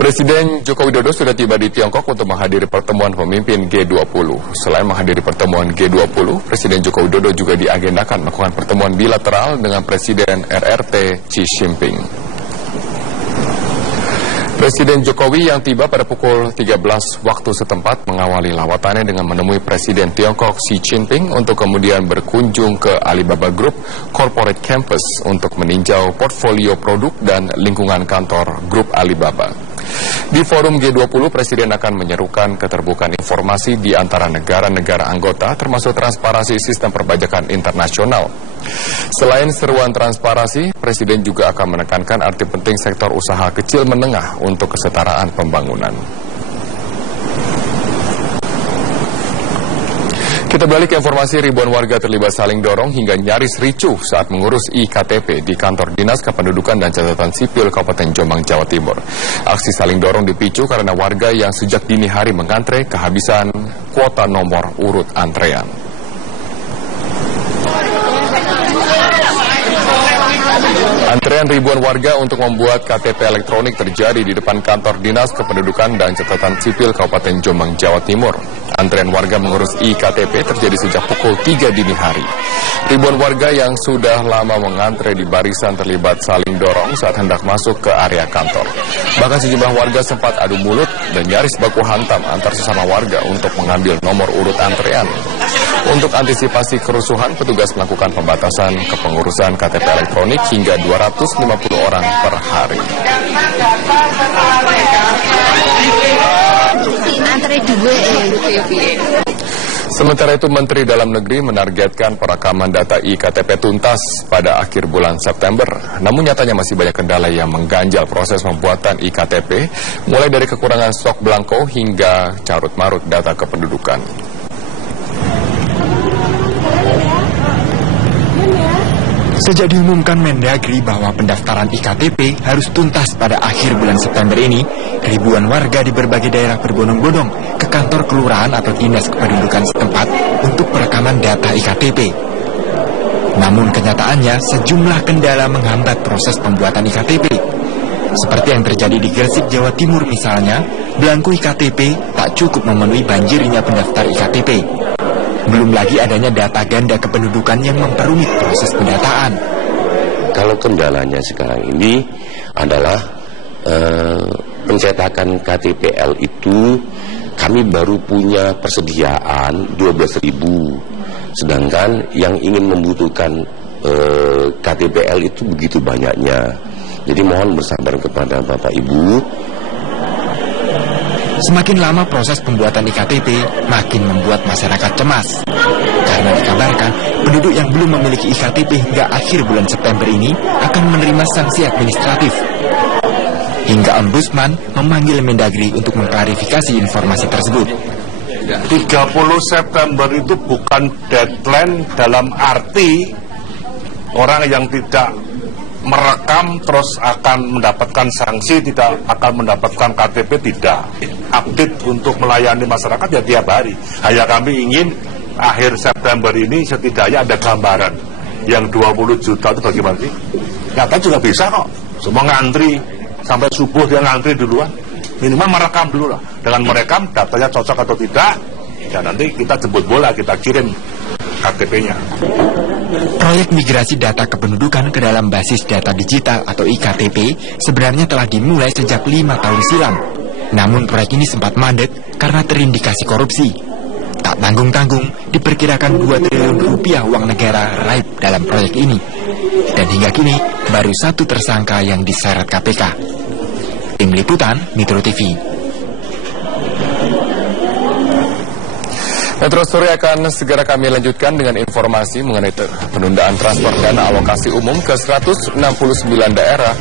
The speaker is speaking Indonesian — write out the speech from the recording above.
Presiden Joko Widodo sudah tiba di Tiongkok untuk menghadiri pertemuan pemimpin G20. Selain menghadiri pertemuan G20, Presiden Joko Widodo juga diagendakan melakukan pertemuan bilateral dengan Presiden RRT Xi Jinping. Presiden Jokowi yang tiba pada pukul 13 waktu setempat mengawali lawatannya dengan menemui Presiden Tiongkok Xi Jinping untuk kemudian berkunjung ke Alibaba Group Corporate Campus untuk meninjau portfolio produk dan lingkungan kantor Grup Alibaba. Di forum G20, Presiden akan menyerukan keterbukaan informasi di antara negara-negara anggota, termasuk transparansi sistem perpajakan internasional. Selain seruan transparansi, Presiden juga akan menekankan arti penting sektor usaha kecil menengah untuk kesetaraan pembangunan. Kita balik ke informasi, ribuan warga terlibat saling dorong hingga nyaris ricuh saat mengurus IKTP di kantor Dinas Kependudukan dan Catatan Sipil Kabupaten Jombang, Jawa Timur. Aksi saling dorong dipicu karena warga yang sejak dini hari mengantre kehabisan kuota nomor urut antrean. Antrean ribuan warga untuk membuat KTP elektronik terjadi di depan kantor Dinas Kependudukan dan Catatan Sipil Kabupaten Jombang, Jawa Timur. Antrean warga mengurus IKTP terjadi sejak pukul 3 dini hari. Ribuan warga yang sudah lama mengantre di barisan terlibat saling dorong saat hendak masuk ke area kantor. Bahkan sejumlah warga sempat adu mulut dan nyaris baku hantam antar sesama warga untuk mengambil nomor urut antrean. Untuk antisipasi kerusuhan, petugas melakukan pembatasan kepengurusan KTP elektronik hingga 250 orang per hari. Sementara itu, Menteri Dalam Negeri menargetkan perekaman data IKTP tuntas pada akhir bulan September. Namun nyatanya masih banyak kendala yang mengganjal proses pembuatan IKTP, mulai dari kekurangan stok belangko hingga carut-marut data kependudukan. Sejak diumumkan Mendagri bahwa pendaftaran IKTP harus tuntas pada akhir bulan September ini, ribuan warga di berbagai daerah berbondong-bondong ke kantor kelurahan atau dinas kependudukan setempat untuk perekaman data IKTP. Namun kenyataannya sejumlah kendala menghambat proses pembuatan IKTP. Seperti yang terjadi di Gresik, Jawa Timur misalnya, belangko IKTP tak cukup memenuhi banjirnya pendaftar IKTP. Belum lagi adanya data ganda kependudukan yang memperumit proses pendataan. Kalau kendalanya sekarang ini adalah pencetakan KTPL itu kami baru punya persediaan 12.000, sedangkan yang ingin membutuhkan KTPL itu begitu banyaknya. Jadi mohon bersabar kepada Bapak Ibu. Semakin lama proses pembuatan IKTP, makin membuat masyarakat cemas. Karena dikabarkan, penduduk yang belum memiliki IKTP hingga akhir bulan September ini akan menerima sanksi administratif. Hingga Ombudsman memanggil Mendagri untuk mengklarifikasi informasi tersebut. 30 September itu bukan deadline dalam arti orang yang tidak merekam terus akan mendapatkan sanksi, tidak akan mendapatkan KTP, tidak. Update untuk melayani masyarakat ya tiap hari. Hanya kami ingin akhir September ini setidaknya ada gambaran yang 20 juta itu bagaimana sih? Nyata juga bisa kok. Semua ngantri sampai subuh, dia ngantri duluan. Minimal merekam dulu lah. Dengan merekam datanya cocok atau tidak, ya nanti kita jemput bola, kita kirim KTP-nya. Proyek migrasi data kependudukan ke dalam basis data digital atau IKTP sebenarnya telah dimulai sejak 5 tahun silam. Namun proyek ini sempat mandek karena terindikasi korupsi. Tak tanggung-tanggung, diperkirakan 2 triliun rupiah uang negara raib dalam proyek ini. Dan hingga kini, baru 1 tersangka yang diseret KPK. Tim Liputan, Metro TV. Metro Story akan segera kami lanjutkan dengan informasi mengenai penundaan transfer dana alokasi umum ke 169 daerah